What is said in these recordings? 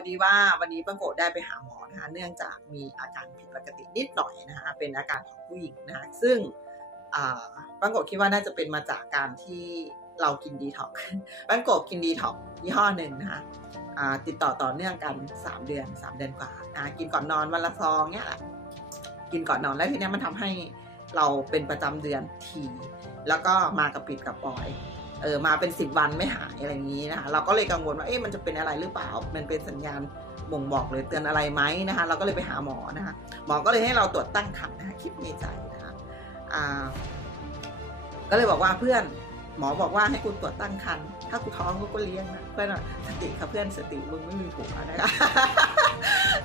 อดีว่าวันนี้ป้าโกได้ไปหาหมอนะคะเนื่องจากมีอาการผิดปกตินิดหน่อยนะคะเป็นอาการของผู้หญิงนะคะซึ่งป้าโกคิดว่าน่าจะเป็นมาจากการที่เรากินดีท็อกป้าโกกินดีท็อกยี่ห้อหนึ่งนะคะติดต่อต่อเนื่องกัน 3 เดือน 3 เดือนกว่านะกินก่อนนอนวันละซองเนี่ยแหละกินก่อนนอนแล้วทีนี้มันทำให้เราเป็นประจำเดือนที แล้วก็มากับปิดกับปอย เออมาเป็นสิบวันไม่หายอะไรอย่างนี้นะคะเราก็เลยกังวลว่าเอ๊ะมันจะเป็นอะไรหรือเปล่า มันเป็นสัญญาณบ่งบอกหรือเตือนอะไรไหมนะคะเราก็เลยไปหาหมอนะคะหมอก็เลยให้เราตรวจตั้งครรภ์นะคะคิดในใจนะคะอ่าก็เลยบอกว่าเพื่อนหมอบอกว่าให้กูตรวจตั้งครรภ์ถ้ากูท้องกูก็เลี้ยงนะเพื่อนสติค่ะเพื่อนสติมึงไม่มีผัวนะคะ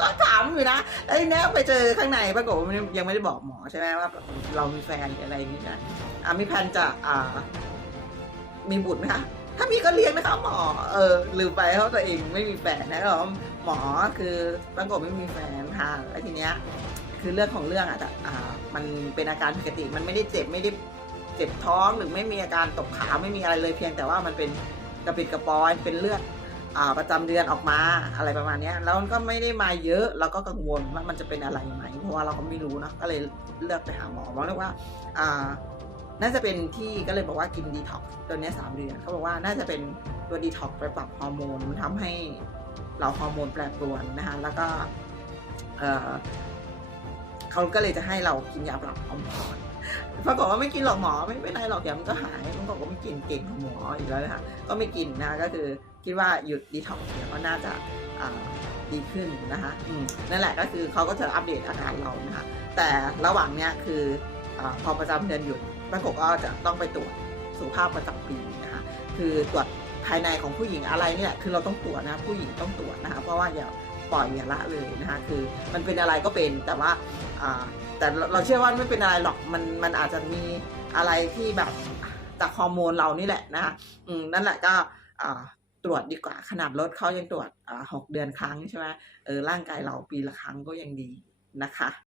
ก็ถามอยู่นะแล้เนี้ยไปเจอข้างในปรากฏยังไม่ได้บอกหมอใช่ไหมว่าเรามีแฟนอะไรอย่างนี้นะอ่ามีแผนจะอ่า มีบุตรไหมคะถ้ามีก็เลี้ยงนะคะหมอ เออลืมไปเพราะตัวเองไม่มีแฟนนะหรอหมอคือปรากฏไม่มีแฟนค่ะแล้วทีเนี้ยคือเรื่องของเรื่องอะแต่อ่ามันเป็นอาการปกติมันไม่ได้เจ็บไม่ได้เจ็บท้องหรือไม่มีอาการตกขาไม่มีอะไรเลยเพียงแต่ว่ามันเป็นกระปิดกระปอยเป็นเลือดอ่าประจำเดือนออกมาอะไรประมาณเนี้ยแล้วมันก็ไม่ได้มาเยอะเราก็กังวลว่ามันจะเป็นอะไรไหมเพราะว่าเราก็ไม่รู้เนะก็เลยเลือกไปหาหมอหมอเรียกว่าอ่า น่าจะเป็นที่ก็เลยบอกว่ากินดีท็อกตัวนี้สามเดือนเขาบอกว่าน่าจะเป็นตัวดีท็อกไปปรับฮอร์โมนมันทำให้เราฮอร์โมนแปรปรวนนะคะแล้วก็เออเขาก็เลยจะให้เรากินยาปรับฮอร์โมนปรากฏว่าไม่กินหรอกหมอไม่เป็นไรหรอกเดี๋ยวมันก็หายมันบอกว่าไม่กินเก่งของหมออีกแล้วนะคะก็ไม่กินนะก็คือคิดว่าหยุดดีท็อกเนี่ยก็น่าจะดีขึ้นนะคะนั่นแหละก็คือเขาก็จะอัปเดตอาการเรานะคะแต่ระหว่างเนี้ยคืออพอประจำเดือนหยุด ปรากฏก็จะต้องไปตรวจสุขภาพประจำปีนะคะคือตรวจภายในของผู้หญิงอะไรเนี่ยคือเราต้องตรวจนะผู้หญิงต้องตรวจนะคะเพราะว่าอย่าปล่อยอย่าละเลยนะคะคือมันเป็นอะไรก็เป็นแต่ว่าแต่เราเชื่อว่าไม่เป็นอะไรหรอกมันมันอาจจะมีอะไรที่แบบจากฮอร์โมนเรานี่แหละนะคะนั่นแหละก็ตรวจดีกว่าขนาดรถเขายังตรวจหกเดือนครั้งใช่ไหมเออร่างกายเราปีละครั้งก็ยังดีนะคะ